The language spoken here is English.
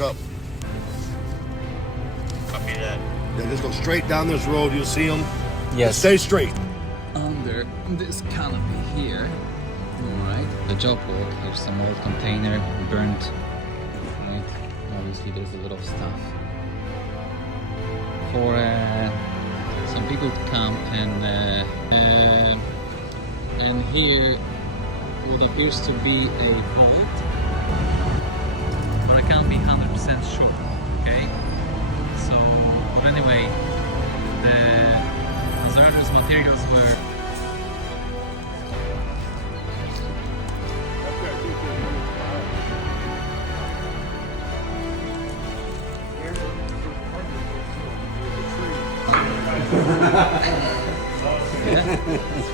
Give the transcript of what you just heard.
up. Copy that. Then just go straight down this road. You'll see them. Yes. Stay straight. Under this canopy here. Alright. The job work, there's some old container burnt. Right. Obviously there's a lot of stuff. For some people to come and here what appears to be a vault. But I can't be 100% sure. Okay? So, but anyway, the hazardous materials were yeah.